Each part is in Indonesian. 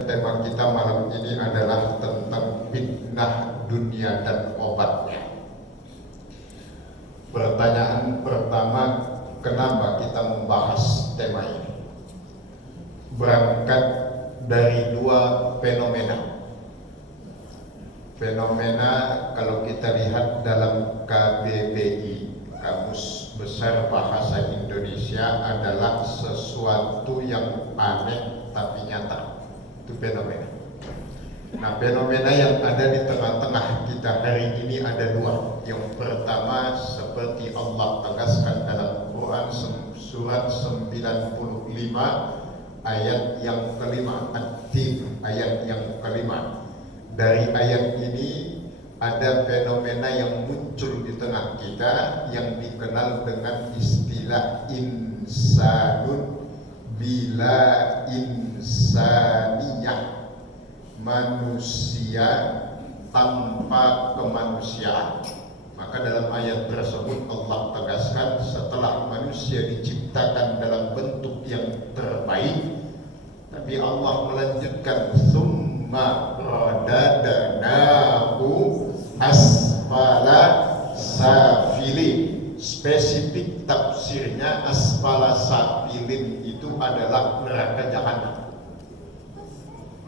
Tema kita malam ini adalah tentang fitnah dunia dan obatnya. Pertanyaan pertama, kenapa kita membahas tema ini? Berangkat dari dua fenomena. Fenomena kalau kita lihat dalam KBBI, Kamus Besar Bahasa Indonesia, adalah sesuatu yang aneh tapi nyata. Itu fenomena. Nah, fenomena yang ada di tengah-tengah kita hari ini ada dua. Yang pertama, seperti Allah tegaskan dalam Quran surat 95 ayat yang kelima, At-Tin ayat yang kelima. Dari ayat ini ada fenomena yang muncul di tengah kita yang dikenal dengan istilah insanun bila insaniyah, manusia tanpa kemanusiaan. Maka dalam ayat tersebut Allah tegaskan, setelah manusia diciptakan dalam bentuk yang terbaik, tapi Allah melanjutkan summa radadnahu asfala safilin. Spesifik tafsirnya asfala safilin itu adalah neraka jahanam.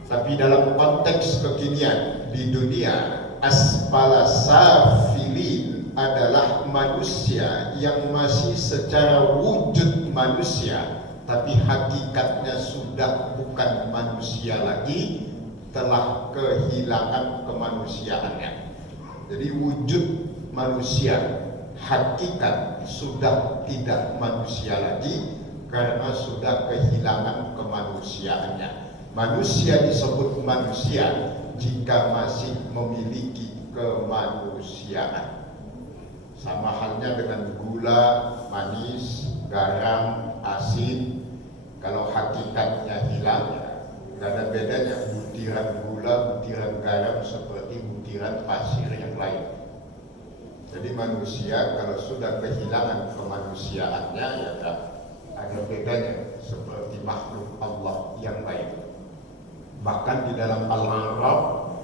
Tapi dalam konteks kekinian di dunia, asfala safilin adalah manusia yang masih secara wujud manusia, tapi hakikatnya sudah bukan manusia lagi, telah kehilangan kemanusiaannya. Jadi wujud manusia, hakikat sudah tidak manusia lagi karena sudah kehilangan kemanusiaannya. Manusia disebut manusia jika masih memiliki kemanusiaan. Sama halnya dengan gula, manis, garam, asin. Kalau hakikatnya hilang, tidak ada bedanya butiran gula, butiran garam seperti butiran pasir yang lain. Jadi manusia kalau sudah kehilangan kemanusiaannya, ya ada bedanya seperti makhluk Allah yang lain. Bahkan di dalam Al-A'raf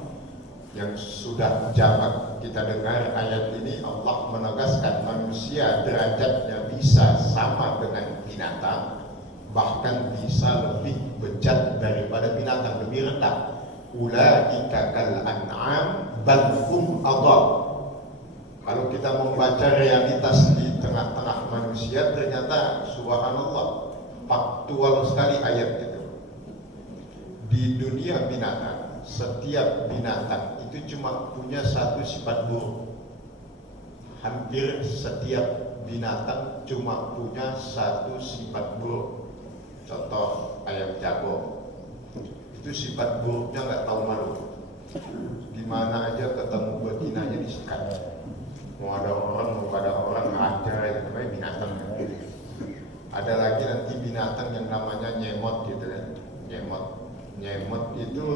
yang sudah jamak kita dengar ayat ini, Allah menegaskan manusia derajatnya bisa sama dengan binatang, bahkan bisa lebih bejat daripada binatang, lebih rendah. Ulaika kal an'am bal hum adall. Kalau kita membaca realitas di tengah-tengah manusia, ternyata subhanallah, faktual sekali ayat itu. Di dunia binatang, setiap binatang itu cuma punya satu sifat buruk. Hampir setiap binatang cuma punya satu sifat buruk. Contoh ayam jago, itu sifat buruknya nggak tahu malu. Di mana aja ketemu betinanya disikat. Mau ada orang ngajar itu namanya binatang. Ada lagi nanti binatang yang namanya nyemot gitu kan. Nyemot itu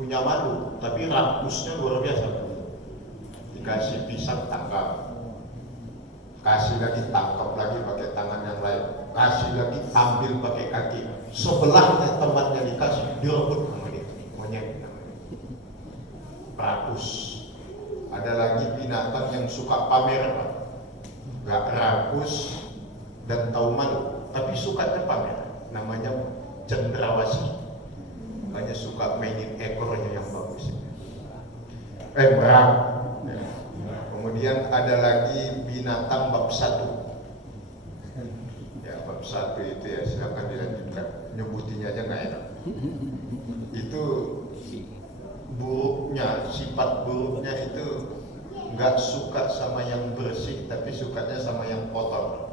punya malu, tapi rakusnya luar biasa. Dikasih pisang tangkap, kasih lagi tangkap lagi pakai tangan yang lain, kasih lagi ambil pakai kaki. Sebelahnya tempatnya dikasih direbut sama dia, monyet namanya. Rakus. Ada lagi binatang yang suka pamer, gak rakus dan tahu malu, tapi suka pamer. Namanya cendrawasih. Makanya suka mainin ekornya yang bagus. Merah. Kemudian ada lagi binatang bab satu. Ya, bab satu itu ya silakan dilanjutkan. Nyebutinnya aja nggak enak. Itu buruknya, sifat buruknya itu nggak suka sama yang bersih, tapi sukanya sama yang kotor.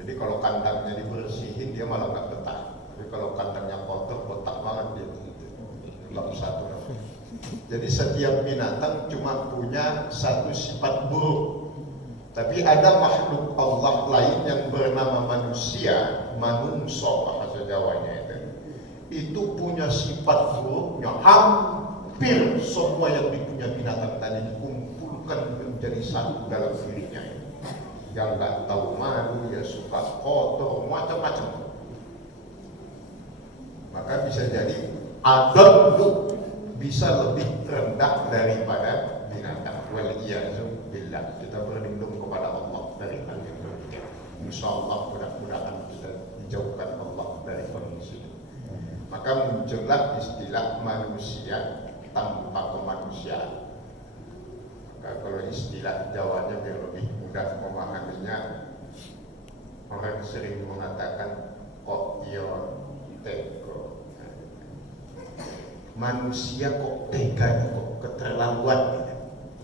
Jadi kalau kandangnya dibersihin dia malah nggak betah. Tapi kalau kandangnya kotor, kotak banget dia. Bab satu. Jadi setiap binatang cuma punya satu sifat buruk. Tapi ada makhluk Allah lain yang bernama manusia, manungso bahasa Jawanya itu punya sifat buruknya. Hampir semua yang dipunya binatang tadi dikumpulkan menjadi satu dalam dirinya. Yang nggak tahu malu, ya suka kotor, macam-macam. Maka bisa jadi adallu, bisa lebih rendah daripada binatang. Waliyahzubillah, kita berlindung kepada Allah dari hal yang demikian. Insyaallah mudah-mudahan kita dijauhkan Allah dari kondisi ini. Maka muncullah istilah manusia tanpa kemanusiaan. Maka kalau istilah Jawanya biar lebih mudah memahaminya, orang sering mengatakan kok yo teko. Manusia kok tega, kok keterlaluan.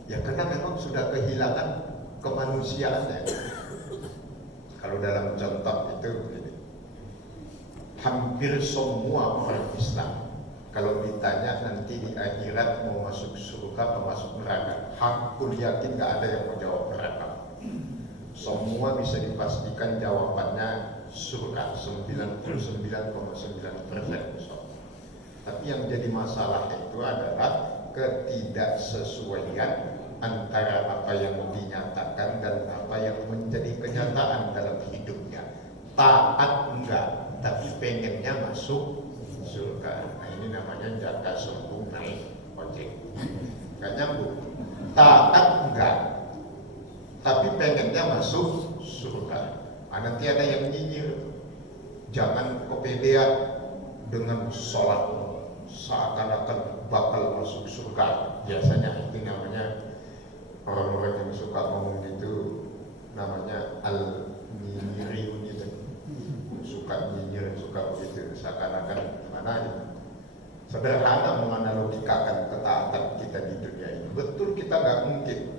Ya karena memang sudah kehilangan kemanusiaannya. Kalau dalam contoh itu begini, hampir semua orang Islam kalau ditanya nanti di akhirat mau masuk surga atau masuk neraka, hakul yakin gak ada yang mau jawab neraka. Semua bisa dipastikan jawabannya surga, 99,9%. Tapi yang jadi masalah itu adalah ketidaksesuaian antara apa yang dinyatakan dan apa yang menjadi kenyataan dalam hidupnya. Taat enggak, tapi pengennya masuk surga. Nah ini namanya jaka sembung naik ojek. Enggak nyambung. Taat enggak, tapi pengennya masuk surga. Nanti ada yang nyinyir, jangan kepedean dengan sholat seakan-akan bakal masuk surga. Biasanya itu namanya orang-orang yang suka ngomong gitu, namanya al-nyinyiriun gitu. Suka nyinyir, suka begitu, seakan-akan mana ya. Sederhana menganalogikakan ketaatan kita di dunia ini. Betul kita gak mungkin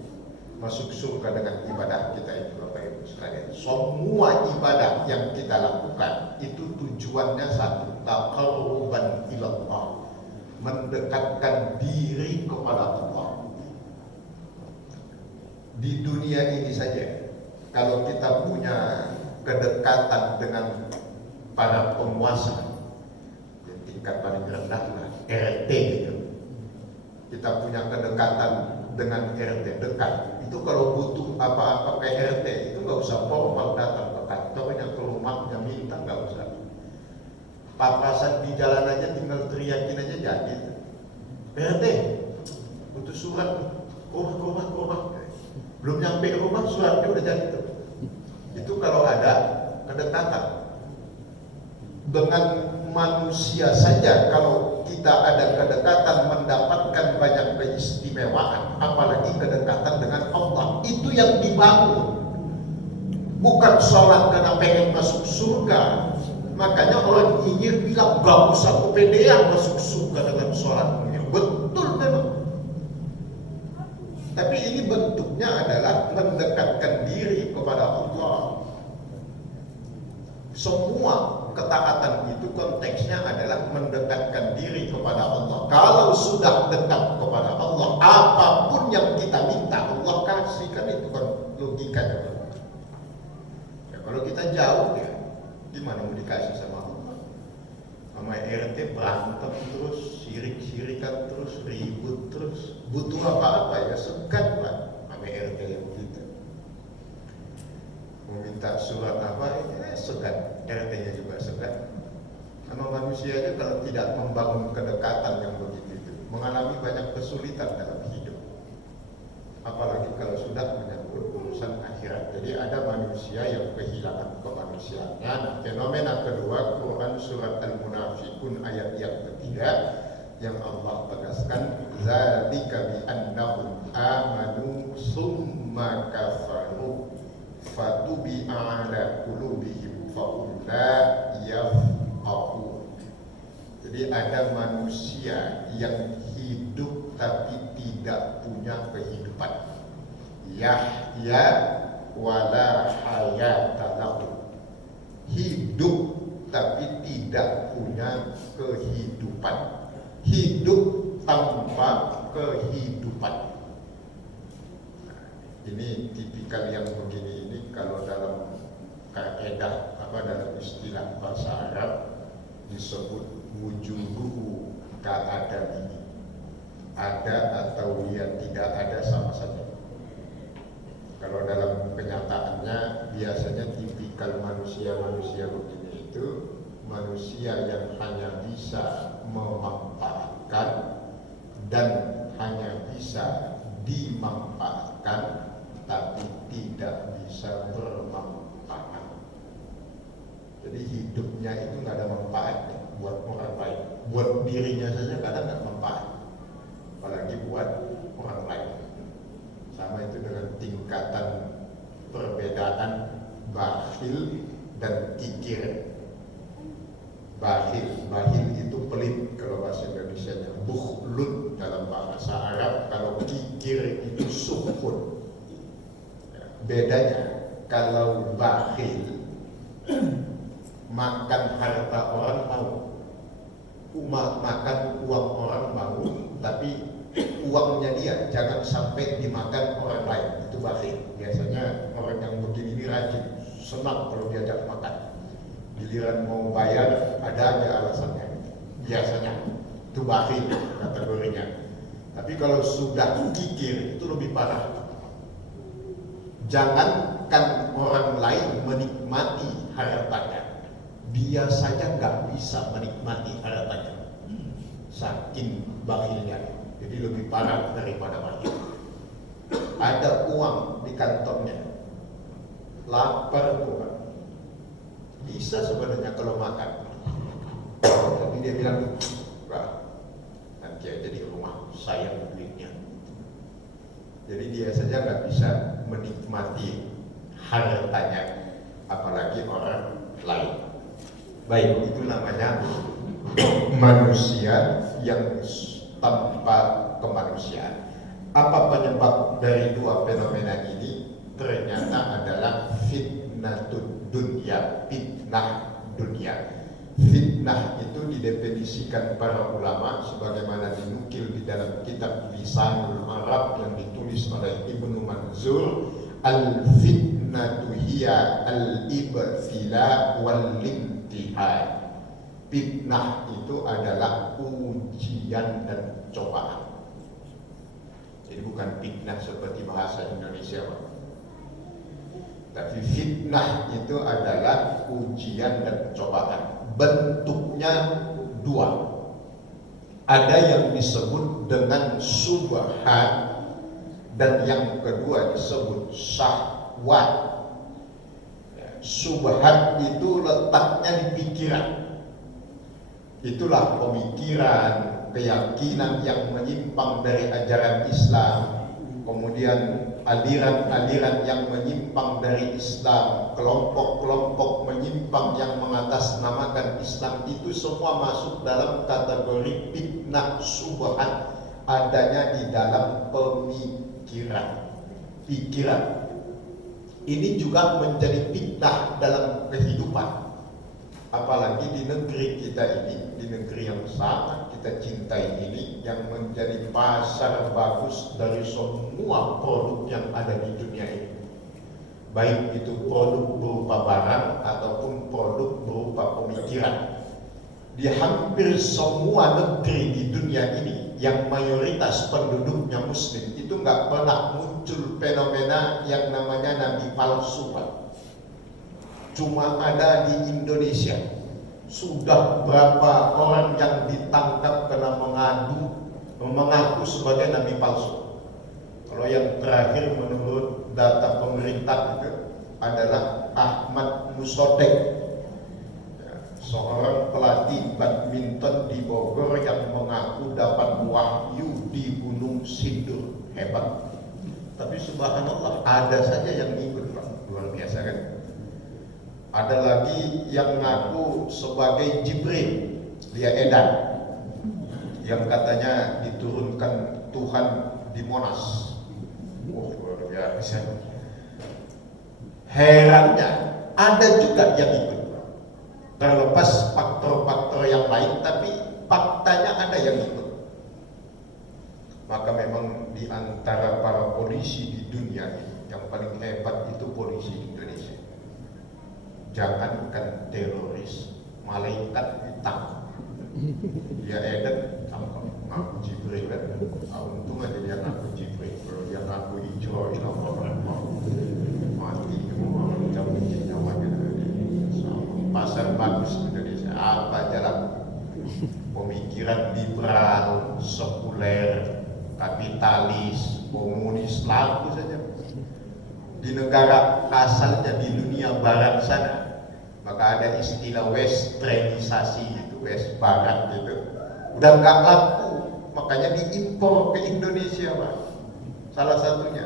masuk surga dengan ibadah kita itu, Bapak Ibu sekalian. Semua ibadah yang kita lakukan itu tujuannya satu, taqarruban ilallah, mendekatkan diri kepada Allah. Di dunia ini saja, kalau kita punya kedekatan dengan para penguasa, yang tingkat paling rendah lah, RT gitu. Kita punya kedekatan dengan RT dekat. Itu kalau butuh apa-apa kayak RT itu nggak usah formal datang ke kantornya, ke rumahnya minta, nggak usah. Papasan di jalan aja tinggal teriakin aja jadi. RT butuh surat, rumah. Belum nyampe rumah suratnya udah jadi tuh. Itu kalau ada kedekatan. Dengan manusia saja kalau kita ada kedekatan mendapatkan banyak keistimewaan, apalagi kedekatan dengan Allah. Itu yang dibangun, bukan sholat karena pengen masuk surga. Makanya orang nyinyir bilang gak usah kepedean masuk surga dengan sholat. Betul memang, tapi ini bentuknya adalah mendekatkan diri kepada Allah. Semua ketaatan itu konteksnya adalah mendekatkan diri kepada Allah. Kalau sudah dekat kepada Allah, apapun yang kita minta Allah kasih, kan itu kan logikanya. Ya, kalau kita jauh ya gimana mau dikasih sama Allah? Sama RT berantem terus, sirik-sirikan terus, ribut terus, butuh apa-apa ya segan lah sama RT yang gitu. Meminta surat apa ya segan, RT-nya juga segan. Sama manusia aja kalau tidak membangun kedekatan yang begitu itu mengalami banyak kesulitan dalam hidup. Apalagi kalau sudah menyangkut urusan akhirat. Jadi ada manusia yang kehilangan kemanusiaannya. Nah, fenomena kedua, Quran surat Al-Munafiqun ayat yang ketiga yang Allah tegaskan, zalika bi annahum amanu summa kafaru fatubi'a ala qulubihim fahum la yafqahun. Jadi ada manusia yang hidup tapi tidak punya kehidupan. Yahya wala hayata lahu. Hidup tapi tidak punya kehidupan. Hidup tanpa kehidupan. Ini tipikal yang begini ini kalau dalam kaidah dalam istilah bahasa Arab disebut wujuduhu ka'adamihi. Ada atau dia tidak ada sama saja. Kalau dalam kenyataannya biasanya tipikal manusia begini itu manusia yang hanya bisa memanfaatkan dan hanya bisa dimanfaatkan, tapi tidak bisa bermanfaat. Jadi hidupnya itu nggak ada manfaatnya buat orang lain, buat dirinya saja kadang nggak manfaat, apalagi buat orang lain. Sama itu dengan tingkatan perbedaan bakhil dan kikir. Bakhil itu pelit kalau bahasa Indonesia-nya, bukhlun dalam bahasa Arab. Kalau kikir itu sukhun. Bedanya, kalau bakhil makan harta orang mau, makan uang orang mau, tapi uangnya dia jangan sampai dimakan orang lain. Itu bakhil. Biasanya orang yang begini ini rajin, senang kalau diajak makan. Giliran mau bayar ada aja alasannya. Biasanya itu bakhil kategorinya. Tapi kalau sudah kikir itu lebih parah. Jangankan orang lain menikmati hartanya, dia saja nggak bisa menikmati hartanya, saking bakhilnya. Jadi lebih parah daripada bakhil. Ada uang di kantongnya, lapar bukan? Bisa sebenarnya kalau makan, tapi dia bilang, "Wah, nanti aja di rumah saya belinya." Jadi dia saja nggak bisa menikmati hartanya, apalagi orang lain. Baik, itu namanya manusia yang tanpa kemanusiaan. Apa penyebab dari dua fenomena ini? Ternyata adalah fitnatud dunya, fitnah dunia. Fitnah itu didefinisikan para ulama sebagaimana dinukil di dalam kitab Lisanul Arab yang ditulis oleh Ibnu Manzur. Al-fitnatu hiya al-ibtila wal-imtihan. Fitnah itu adalah ujian dan cobaan. Jadi bukan fitnah seperti bahasa Indonesia, Pak. Tapi fitnah itu adalah ujian dan cobaan. Bentuknya dua. Ada yang disebut dengan subhat dan yang kedua disebut syahwat. Subhat itu letaknya di pikiran. Itulah pemikiran, keyakinan yang menyimpang dari ajaran Islam, kemudian aliran-aliran yang menyimpang dari Islam, kelompok-kelompok menyimpang yang mengatasnamakan Islam, itu semua masuk dalam kategori fitnah subhat, adanya di dalam pikiran. Ini juga menjadi fitnah dalam kehidupan. Apalagi di negeri kita ini, di negeri yang sangat kita cintai ini, yang menjadi pasar bagus dari semua produk yang ada di dunia ini. Baik itu produk berupa barang ataupun produk berupa pemikiran. Di hampir semua negeri di dunia ini yang mayoritas penduduknya muslim, itu nggak pernah muncul fenomena yang namanya nabi palsu, Pak. Cuma ada di Indonesia. Sudah berapa orang yang ditangkap karena mengaku sebagai nabi palsu. Kalau yang terakhir menurut data pemerintah itu adalah Ahmad Musodek, seorang pelatih badminton di Bogor yang mengaku dapat wahyu di Gunung Sindur. Hebat. Tapi subhanallah, ada saja yang ikut, Pak. Luar biasa kan? Ada lagi yang ngaku sebagai Jibril, dia edan, yang katanya diturunkan Tuhan di Monas. Luar biasa. Herannya ada juga yang ikut. Terlepas faktor-faktor yang lain, tapi faktanya ada yang ikut. Maka memang di antara para polisi di dunia ini, yang paling hebat itu polisi Indonesia. Jangankan teroris, malaikat ditangkap. Dia edan, tangkap. Ngaku Jibril kan. Untung aja dia ngaku Jibril. Kalau dia ngaku Israel, mati semua, cabut nyawanya. Pasar bagus Indonesia. apa jalan pemikiran liberal, sekuler, kapitalis, komunis, laku saja di negara asalnya di dunia barat sana. Maka ada istilah westernisasi, itu west barat gitu, udah nggak laku, makanya diimpor ke Indonesia Pak. Salah satunya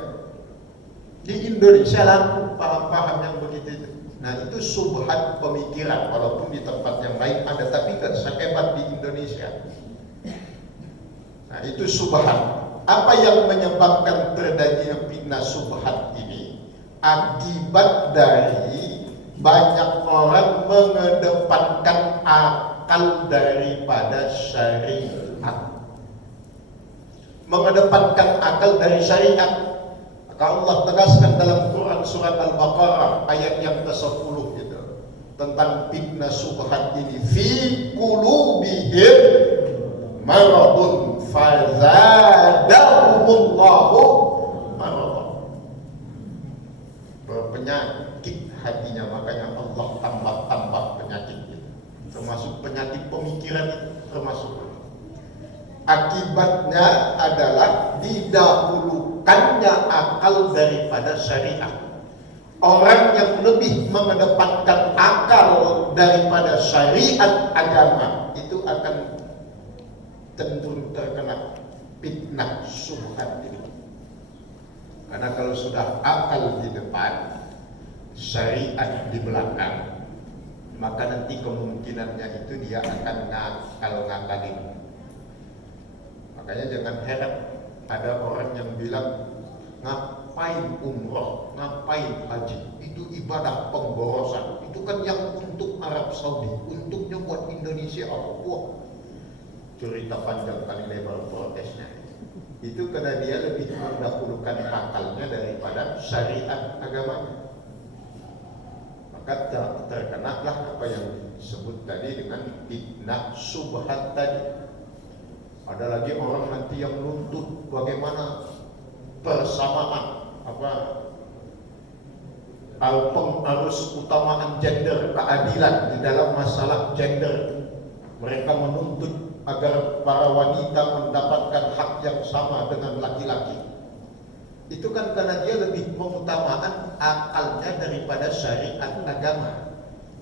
di Indonesia laku paham-paham yang begitu itu. Nah itu subhat pemikiran, walaupun di tempat yang lain ada, tapi kan sehebat di Indonesia. Nah itu subhat. Apa yang menyebabkan terjadinya fitnah subhat ini? Akibat dari banyak orang mengedepankan akal daripada syariat. Mengedepankan akal dari syariat. Maka Allah tegaskan dalam Quran surat Al-Baqarah ayat yang ke-10 gitu, tentang fitnah subhat ini, fi qulubihim maradun fazadahumullahu maradun. Berpenyakit hatinya, makanya Allah tambah penyakit itu. Termasuk penyakit pemikiran itu termasuk. Akibatnya adalah didahulukannya akal daripada syariat. Orang yang lebih mengedepankan akal daripada syariat agama itu akan cenderung terkena fitnah subhat ini. Karena kalau sudah akal di depan, syariat di belakang, maka nanti kemungkinannya itu dia akan ngakal-ngakalin. Makanya jangan heran ada orang yang bilang, ngapain umroh, ngapain haji, itu ibadah pemborosan, itu kan yang untuk Arab Saudi, untuknya buat Indonesia apa? Wah, cerita panjang kali lebar protesnya. Itu karena dia lebih mendahulukan akalnya daripada syariat agamanya. Maka terkenalah apa yang disebut tadi dengan fitnah subhat tadi. Ada lagi orang nanti yang nuntut bagaimana persamaan arus utamaan gender, keadilan di dalam masalah gender. Mereka menuntut agar para wanita mendapatkan hak yang sama dengan laki-laki. Itu kan karena dia lebih mengutamakan akalnya daripada syariat agama.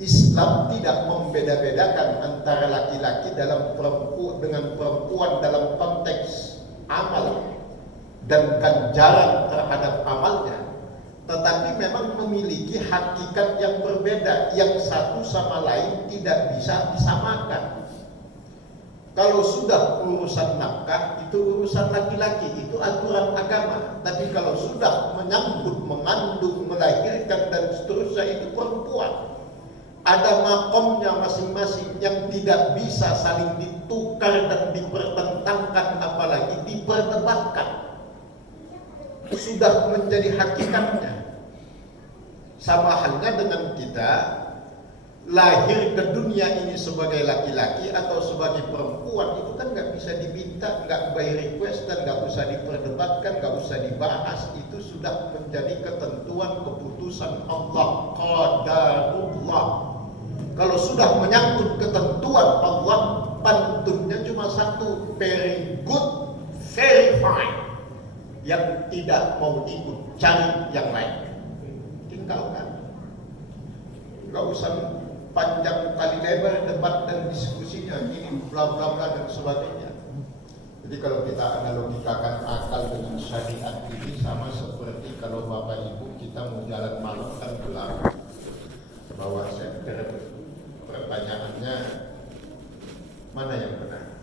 Islam tidak membeda-bedakan antara laki-laki dengan perempuan dalam konteks amal dan ganjaran terhadap amalnya, tetapi memang memiliki hakikat yang berbeda, yang satu sama lain tidak bisa disamakan. Kalau sudah urusan nafkah itu urusan laki-laki, itu aturan agama. Tapi kalau sudah menyambut, mengandung, melahirkan dan seterusnya, itu perempuan. Ada makomnya masing-masing yang tidak bisa saling ditukar dan dipertentangkan, apalagi diperdebatkan. Sudah menjadi hakikatnya. Sama halnya dengan kita lahir ke dunia ini sebagai laki-laki atau sebagai perempuan, itu kan nggak bisa diminta, nggak by request, dan nggak usah diperdebatkan, nggak usah dibahas. Itu sudah menjadi ketentuan keputusan Allah, qadarullah. Kalau sudah menyangkut ketentuan Allah, pantunnya cuma satu, very good, very fine. Yang tidak mau ikut, cari yang lain, tinggalkan. Gak usah panjang kali lebar debat dan diskusinya, ini bla bla bla dan sebagainya. Jadi kalau kita analogikakan akal dengan syariat ini, sama seperti kalau Bapak Ibu kita mau jalan malam kan gelap, bawa senter. Pertanyaannya, mana yang benar?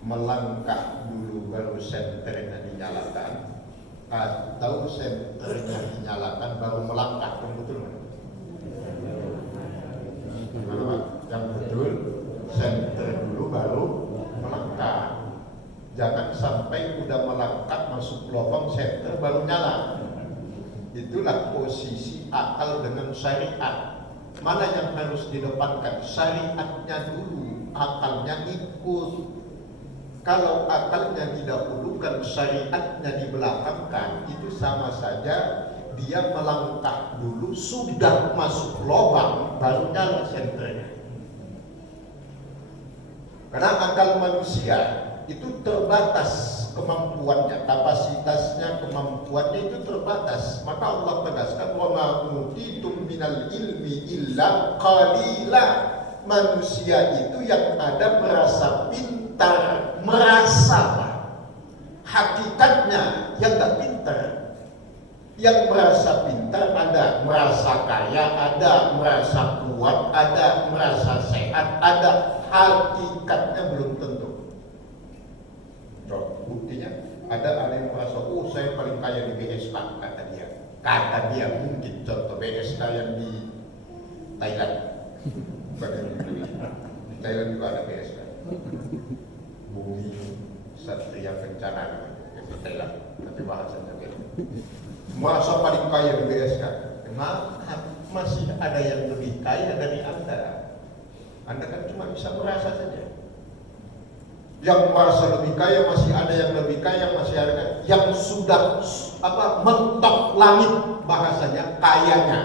Melangkah dulu baru senternya dinyalakan, atau senternya dinyalakan baru melangkah? Yang betul mana? Yang betul, senter dulu baru melangkah. Jangan sampai udah melangkah masuk lubang senter baru nyala. Itulah posisi akal dengan syariat. Mana yang harus didepankan? Syariatnya dulu, akalnya ikut. Kalau akalnya didahulukan, syariatnya dibelakangkan, itu sama saja dia melangkah dulu, sudah masuk lubang baru nyala senternya. Karena akal manusia itu terbatas kemampuannya, kapasitasnya, kemampuannya itu terbatas. Maka Allah tegaskan, wa ma utitum minal ilmi illa qalila. Manusia itu yang ada merasa pintar, merasa. Hakikatnya yang tak pintar. Yang merasa pintar ada, merasa kaya ada, merasa kuat ada, merasa sehat ada, hakikatnya belum tentu. Buktinya ada yang merasa, oh saya paling kaya di BSK, kata dia. Kata dia mungkin contoh BSK yang di Thailand. Di Thailand juga ada BSK. Bumi Satria Kencana di Thailand, tapi bahasanya beda. Masa paling kaya di BSK? Masih ada yang lebih kaya dari Anda. Anda kan cuma bisa merasa saja. Yang merasa lebih kaya masih ada yang lebih kaya, masih ada yang sudah mentok langit bahasanya kayanya.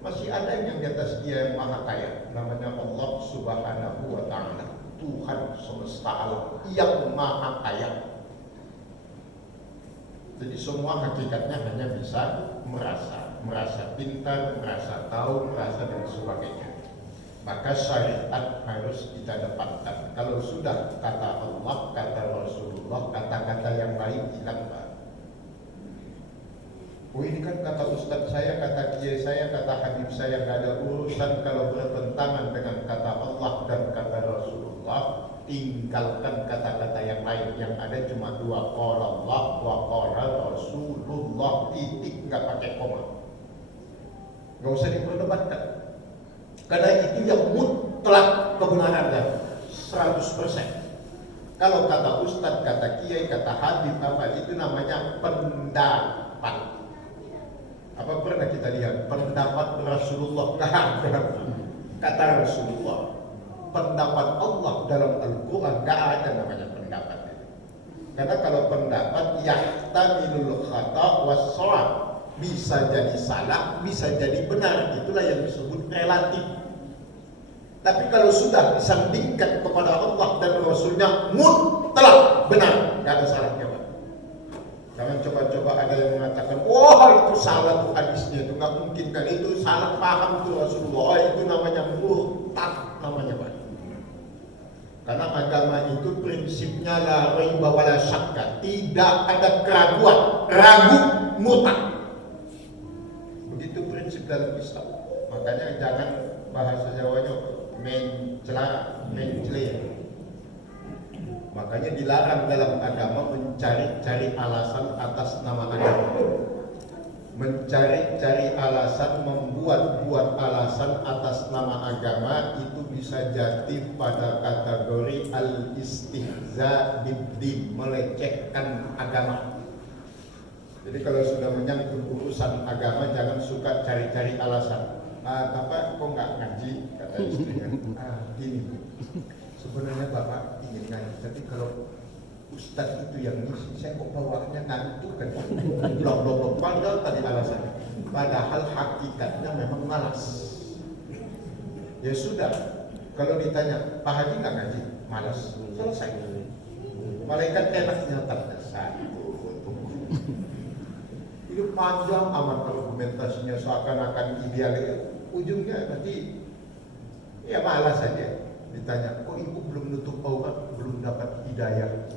Masih ada yang di atas dia yang maha kaya. Namanya Allah Subhanahu wa Ta'ala, Tuhan semesta alam yang maha kaya. Jadi semua hakikatnya hanya bisa merasa pintar, merasa tahu, merasa dan sebagainya. Maka syariat harus kita dapatkan. Kalau sudah kata Allah, kata Rasulullah, kata-kata yang lain hilang, Pak. Oh ini kan kata Ustadz saya, kata kiai saya, kata habib saya, gak ada urusan kalau bertentangan dengan kata Allah dan kata Rasulullah. Tinggalkan kata-kata yang lain. Yang ada cuma dua, qala Allah wa qala Rasulullah, titik, nggak pakai koma. Nggak usah diperdebatkan. Karena itu yang mutlak kebenaran 100%. Kalau kata ustadz, kata kiai, kata habib apa itu namanya pendapat. Apa pernah kita lihat pendapat Rasulullah? Kata Rasulullah. Pendapat Allah dalam Al-Quran gak ada namanya pendapat. Karena kalau pendapat yahtamilul khata' was-shawab, bisa jadi salah, bisa jadi benar. Itulah yang disebut relatif. Tapi kalau sudah disandingkan kepada Allah dan Rasulnya mutlak benar, gak ada salahnya. Jangan coba-coba ada yang mengatakan, wah itu salah tuh hadisnya, itu gak mungkin kan, itu salah paham tuh Rasulullah, itu namanya murtad namanya, Pak. Karena agama itu prinsipnya la raiba wala syakka, tidak ada keraguan, ragu murtad. Begitu prinsip dalam Islam. Makanya jangan bahasa Jawanya mencela. Makanya dilarang dalam agama mencari-cari alasan atas nama agama. Mencari-cari alasan, membuat-buat alasan atas nama agama itu bisa jatuh pada kategori al-istihza bid-din, melecehkan agama. Jadi kalau sudah menyangkut urusan agama jangan suka cari-cari alasan. Bapak kok nggak ngaji, kata istrinya. Gini, sebenarnya Bapak ingin ngaji, tapi kalau Ustadz itu yang ngisi, saya kok bawahnya ngantuk kan, blok padahal tadi alasannya. Padahal hakikatnya memang malas. Ya sudah, kalau ditanya Pak Haji nggak ngaji, malas, selesai. Malaikat enaknya terdesak. Itu panjang amat argumentasinya seakan-akan ideal, ujungnya nanti ya malas saja. Ditanya, kok ibu belum nutup aurat, belum dapat hidayah?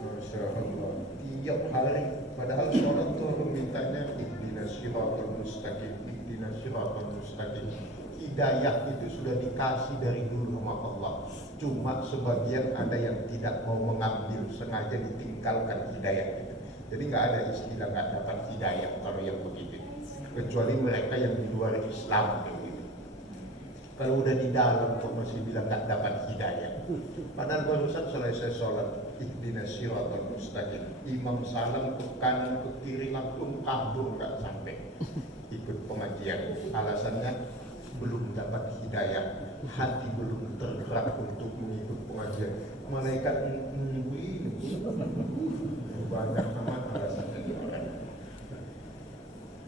Masya Allah. Tiap hari, padahal sholat tuh mintanya ihdinas siratal mustaqim, ihdinas siratal mustaqim. Hidayah itu sudah dikasih dari dulu sama Allah. Cuma sebagian ada yang tidak mau mengambil, sengaja ditinggalkan hidayah itu. Jadi nggak ada istilah nggak dapat hidayah kalau yang begitu. Kecuali mereka yang di luar Islam. Kalau udah di dalam kok masih bilang nggak dapat hidayah. Padahal barusan selesai sholat ihdinas siratal mustaqim, imam salam ke kanan ke kiri langsung kabur nggak sampai ikut pengajian. Alasannya belum dapat hidayah, hati belum tergerak untuk mengikut pengajian. Malaikat ini banyak amat alasannya.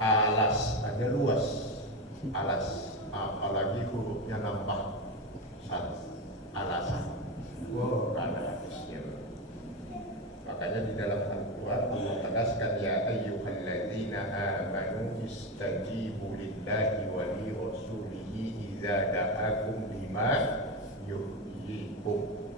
Alas ada luas, alas. Apalagi hurufnya nambah Makanya di dalam Al-Quran Allah tegaskan, ya ayyuhalladzina amanu istajibu lillahi wa li rasulihi idza da'akum lima yuhyikum.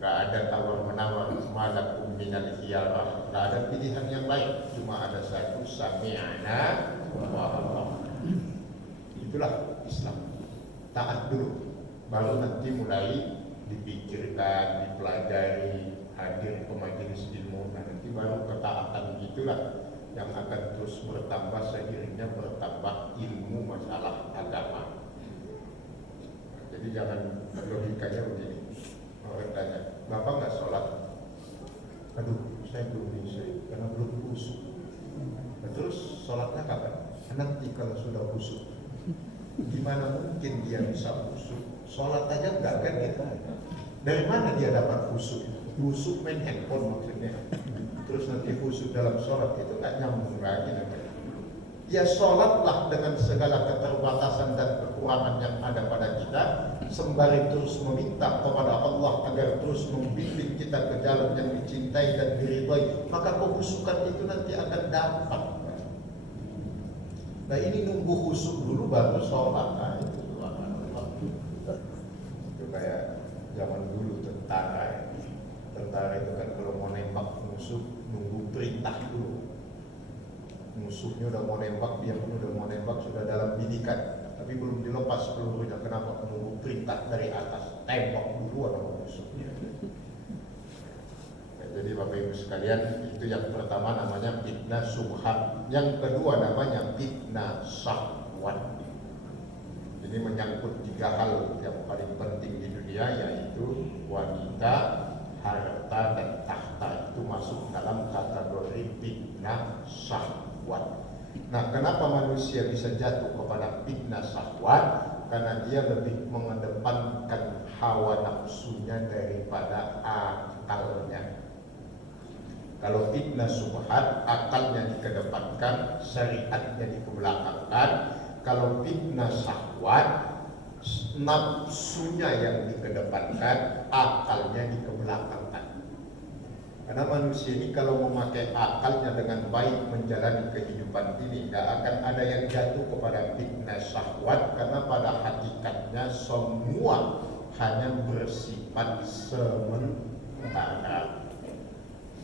Gak ada tawar-menawar, malakum minal khiyarah, gak ada pilihan yang lain, cuma ada satu, sami'na wa ata'na. Itulah Islam. Taat dulu, baru nanti mulai dipikirkan, dipelajari, hadir ke majelis ilmu. Nah, nanti baru ketaatan itulah yang akan terus bertambah seiringnya bertambah ilmu masalah agama. Nah, jadi jangan logikanya begini. Orang tanya, Bapak nggak sholat? Aduh, saya belum bisa karena belum khusyuk. Nah, terus sholatnya kapan? Nanti kalau sudah khusyuk. Gimana mungkin dia bisa khusyuk? Sholat aja enggak kan kita? Dari mana dia dapat khusyuk? Khusyuk main handphone maksudnya. Terus nanti khusyuk dalam sholat itu nggak nyambung lagi namanya. Ya sholatlah dengan segala keterbatasan dan kekurangan yang ada pada kita, sembari terus meminta kepada Allah agar terus membimbing kita ke jalan yang dicintai dan diridhai, maka kekhusyukan itu nanti akan dapat. Nah, ini nunggu khusyuk dulu baru sholat. Nah, itu kayak zaman dulu tentara. Tentara itu kan kalau mau nembak musuh nunggu perintah dulu. Musuhnya udah mau nembak, dia pun udah mau nembak, sudah dalam bidikan, tapi belum dilepas pelurunya. Kenapa? Menunggu perintah dari atas, tembak duluan sama musuhnya. Ya, jadi Bapak Ibu sekalian, itu yang pertama namanya fitnah syubhat. Yang kedua namanya fitnah syahwat. Ini menyangkut 3 hal yang paling penting di dunia, yaitu wanita, harta, dan tahta. Itu masuk dalam kategori fitnah syahwat. Nah, kenapa manusia bisa jatuh kepada fitnah syahwat? Karena dia lebih mengedepankan hawa nafsunya daripada akalnya. Kalau fitnah syubhat, akalnya dikedepankan, syariatnya dikebelakangkan. Kalau fitnah syahwat, nafsunya yang dikedepankan, akalnya dikebelakangkan. Karena manusia ini kalau memakai akalnya dengan baik menjalani kehidupan ini, tidak akan ada yang jatuh kepada fitnah syahwat, karena pada hakikatnya semua hanya bersifat sementara.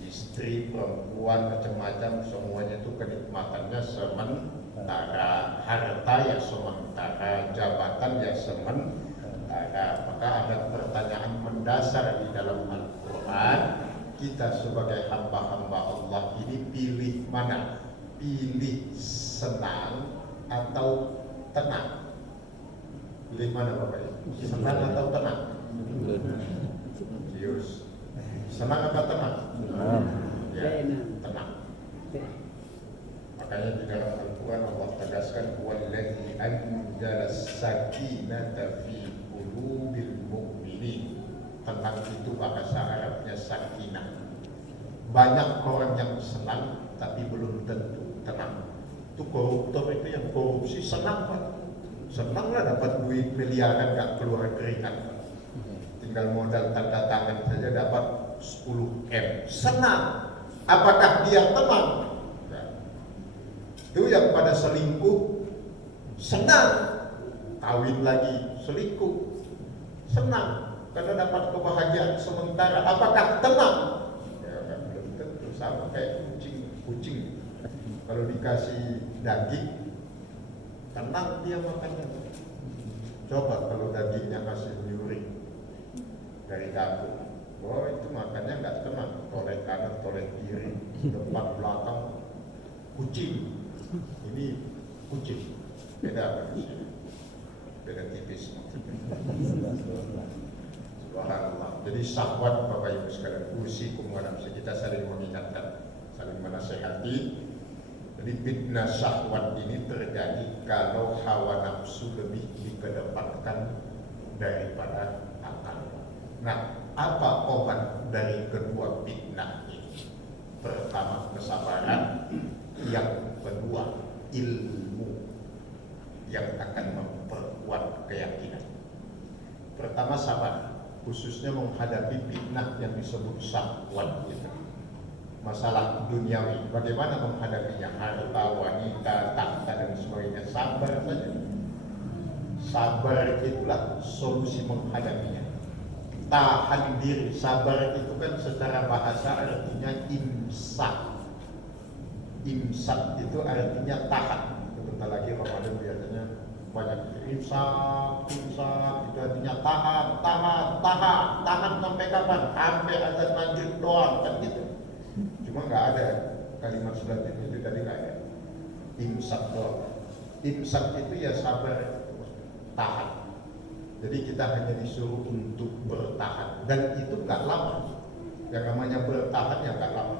Istri, perempuan, macam-macam, semuanya itu kenikmatannya sementara. Harta ya sementara, jabatan ya sementara. Maka ada pertanyaan mendasar di dalam Al-Quran. Kita sebagai hamba-hamba Allah ini pilih mana? Pilih senang atau tenang? Pilih mana Bapak Ibu? Senang atau tenang? Serius. Senang atau tenang? Ya, tenang. Makanya di dalam Al-Quran Allah tegaskan, wallazi anzala sakinata fi qulubil mu'minin. Tenang itu bahasa Arabnya sakinah. Banyak orang yang senang tapi belum tentu tenang. Itu koruptor itu yang korupsi senang Pak. Senanglah dapat duit miliaran gak keluar keringat. Tinggal modal tanda tangan saja dapat 10M. Senang. Apakah dia tenang? Ya. Itu yang pada selingkuh senang. Kawin lagi selingkuh senang karena dapat kebahagiaan sementara. Apakah tenang? Ya kan belum tentu. Sama kayak kucing. Kalau dikasih daging, tenang dia makannya. Coba kalau dagingnya kasih nyuri dari dapur, oh itu makannya nggak tenang. Toleh kanan, toleh kiri, depan belakang, kucing. Ini kucing. Beda manusia. Beda tipis. Subhanallah. Jadi syahwat Bapak Ibu sekalian, usikum wa nafsi, kita saling mengingatkan, saling menasehati. Jadi fitnah syahwat ini terjadi kalau hawa nafsu lebih dikedepankan daripada akal. Nah, apa obat dari kedua fitnah ini? Pertama kesabaran, yang kedua ilmu yang akan memperkuat keyakinan. Pertama sabar, khususnya menghadapi fitnah yang disebut syahwat itu. masalah duniawi. Bagaimana menghadapinya? Harta, wanita, tahta dan sebagainya. Sabar saja. Sabar itulah solusi menghadapinya. Tahan diri. Sabar itu kan secara bahasa artinya imsak. Imsak itu artinya tahan. Bentar lagi Ramadan biasanya banyak imsak itu artinya tahan sampai kapan? Sampai azan maghrib doang kan gitu. Cuma nggak ada kalimat selanjutnya itu tadi nggak ada. Imsak doang. Imsak itu ya sabar, tahan. Jadi kita hanya disuruh untuk bertahan dan itu nggak lama. Yang namanya bertahan ya nggak lama.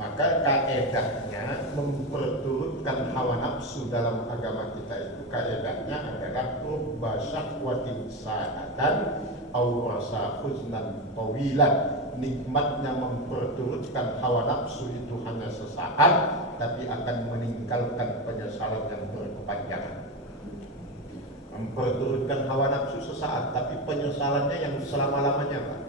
Maka kaedahnya memperturutkan hawa nafsu dalam agama kita itu kaedahnya adalah rubba syahwatin sa'atan aw rasa huznan tawilan. Nikmatnya memperturutkan hawa nafsu itu hanya sesaat, tapi akan meninggalkan penyesalan yang berkepanjangan. Memperturutkan hawa nafsu sesaat, tapi penyesalannya yang selama-lamanya, Pak.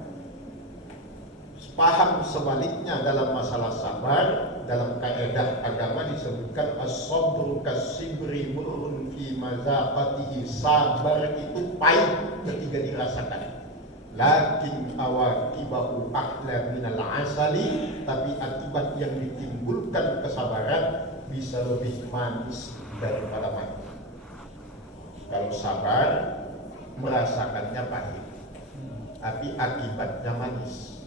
Paham sebaliknya dalam masalah sabar, dalam kaidah agama disebutkan as-sabru kas-sibri murun fi mazaqatihi. Sabar itu pahit ketika dirasakan. Lakin awaqibahu ahla minal asali, tapi akibat yang ditimbulkan kesabaran bisa lebih manis daripada madu. Kalau sabar merasakannya pahit, tapi akibatnya manis.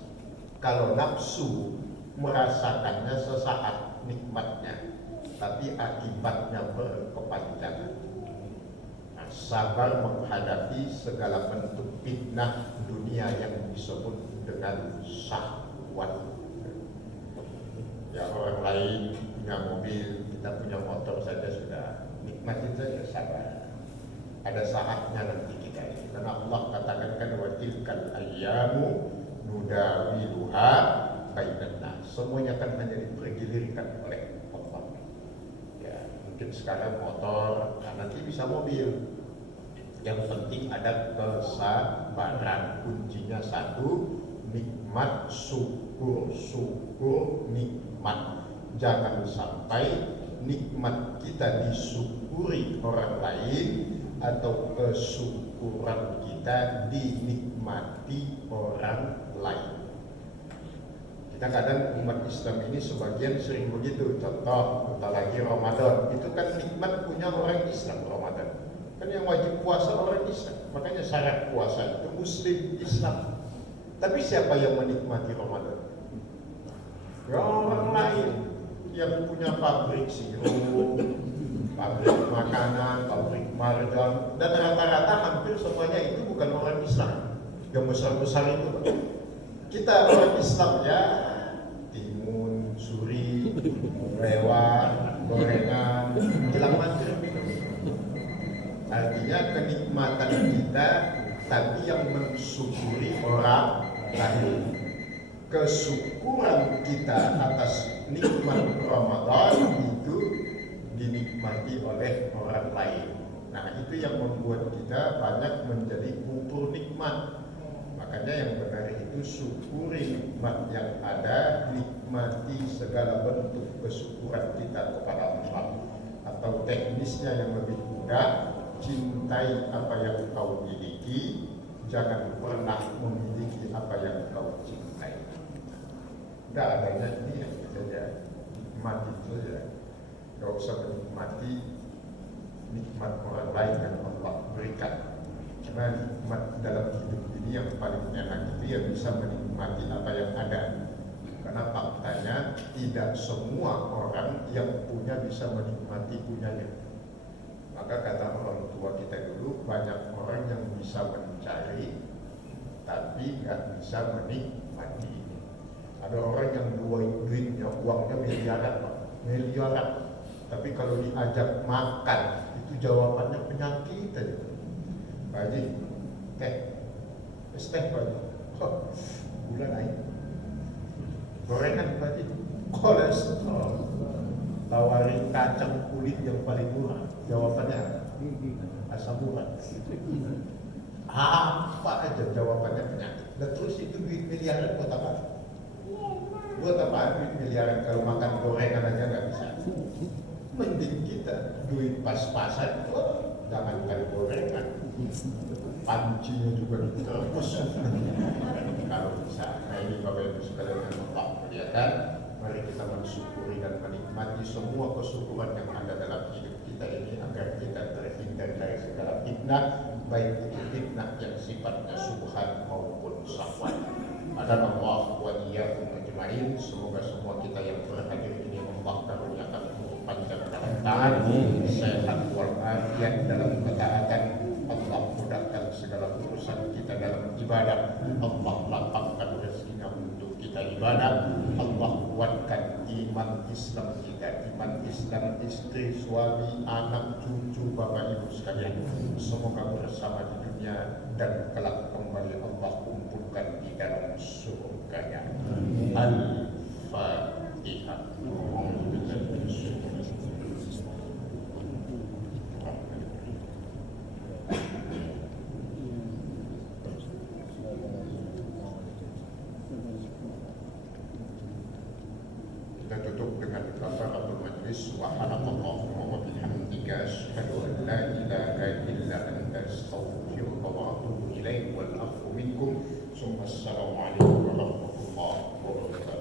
Kalau nafsu merasakannya sesaat nikmatnya, tapi akibatnya berkepanjangan. Nah, sabar menghadapi segala bentuk fitnah dunia yang disebut dengan syahwat. Ya, orang lain punya mobil, kita punya motor saja sudah, nikmatin saja, sabar. Ada saatnya nanti kita ini. Karena Allah katakan kan wa tilkal ayyamu nudawiluha bainan nas. Semuanya kan hanya dipergilirkan oleh Allah. Ya, mungkin sekarang motor, nanti bisa mobil. Yang penting ada kesabaran. Kuncinya satu, nikmat, syukur nikmat. Jangan sampai nikmat kita disyukuri orang lain atau kesyukuran kita dinikmati orang lain. Kita kadang umat Islam ini sebagian sering begitu. Contoh, bentar lagi Ramadan, itu kan nikmat punya orang Islam. Ramadan kan yang wajib puasa orang Islam, makanya syarat puasa itu Muslim Islam. Tapi siapa yang menikmati Ramadan? Ya orang lain yang punya pabrik sirup, pabrik makanan, pabrik marjan, dan rata-rata hampir semuanya itu bukan orang Islam. Yang besar-besar itu, kita orang Islam ya, timun, suri, lewat, gorengan, jelang maghrib. Artinya kenikmatan kita, tapi yang mensyukuri orang lain. Kesyukuran kita atas nikmat Ramadan itu dinikmati oleh orang lain. Nah, itu yang membuat kita banyak menjadi kubur nikmat. Makanya yang benar itu syukuri nikmat yang ada, nikmati segala bentuk kesyukuran kita kepada Allah. Atau teknisnya yang lebih mudah, cintai apa yang kau miliki, jangan pernah memiliki apa yang kau cintai. Tidak adanya ini yang saja, nikmati saja. Gak usah menikmati nikmat orang lain yang Allah berikan. Karena nikmat dalam hidup ini yang paling enak itu yang bisa menikmati apa yang ada. Karena faktanya tidak semua orang yang punya bisa menikmati punyanya. Maka kata orang tua kita dulu, banyak orang yang bisa mencari tapi nggak bisa menikmati. Ada orang yang duitnya, uangnya miliaran, Pak. Miliaran. Tapi kalau diajak makan, itu jawabannya penyakit aja. Pak Haji, teh Pak Haji. Gula naik. Gorengan Pak Haji, kolesterol. Tawarin kacang kulit yang paling murah, jawabannya asam urat. Apa aja jawabannya penyakit. Dan terus itu duit miliaran buat apa? Buat apaan duit miliaran kalau makan gorengan aja nggak bisa. Mending kita duit pas-pasan, jangankan gorengan, pancinya juga diterus. Kalau bisa, nah ini Bapak Ibu sekalian yang Allah muliakan, mari kita mensyukuri dan menikmati semua kesyukuran yang ada dalam hidup kita ini agar kita terhindar dari segala fitnah, baik itu fitnah yang sifatnya subhan maupun syahwat. Allah wa iyyakum ajmain. Semoga semua kita yang berhadir ini Allah karuniakan umur panjang dalam taat, sehat walafiat dalam ketaatan. Allah mudahkan segala urusan kita dalam ibadah. Allah lapangkan rezekinya untuk kita ibadah. Allah kuatkan iman Islam kita, iman Islam istri, suami, anak, cucu, bapak ibu sekalian. Semoga bersama di dunia dan kelak kembali Allah kumpulkan di dalam surganya. Al-Fatihah. Kita tutup dengan kafaratul majlis. Subhanallah wa bihamdika asyhadu an la ilaha illa anta astaghfiruka wa atubu ilaik wal afu minkum. Assalamualaikum warahmatullahi wabarakatuh.